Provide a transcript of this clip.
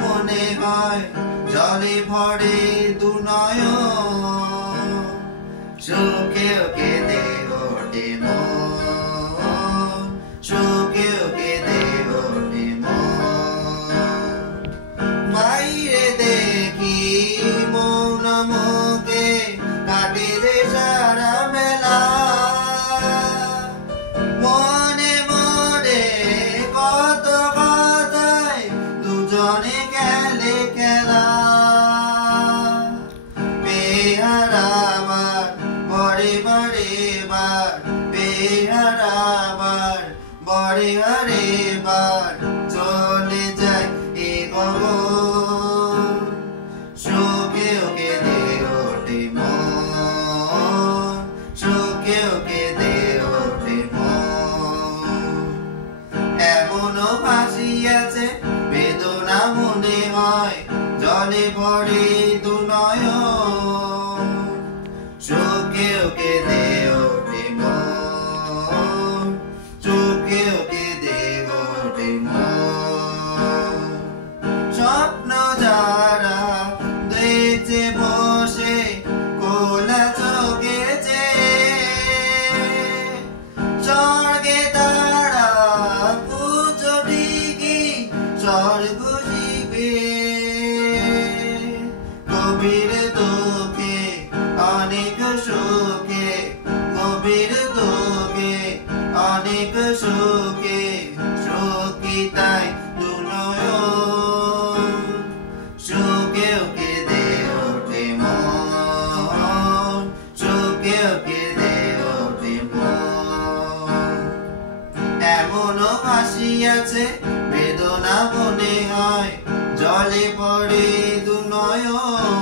মনে হয় জলে ভরে দুনয়ন সুখেও কেঁদে ওঠে মন সুখেও কেঁদে ওঠে মন বাইরে দেখি মৌন মুখে কাটে যে সারা বেলা মনে মনে কত কথায় দুজনে খেলে খেলা বেহারাবার বড়ে বড়ে বার বেহারাবার বড়ে হরে বার চলে যায় এ গগন সুখেও কেঁদে ওঠে মন সুখেও কেঁদে ওঠে মন এমনও ভাসিয়াছে বেদনা মনে হয় জলে ভরে দুনয়ন সুখেও কেঁদে ওঠে মন সুখেও কেঁদে ওঠে মন স্বপ্ন যারা দেখছে বসে খোলা চোখে স্বর্গে তারা পুজো ঠিকই স্বর্গ শিখবে গভীর দুঃখে অনেক সুখে গভীর দুঃখে অনেক সুখে সুখী তাই দুনয়ন সুখেও কেঁদে ওঠে মন সুখেও কেঁদে ওঠে মন এমনও ভাসিয়াছে বেদনা মনে হয় জলে পড়ে দুনয়ন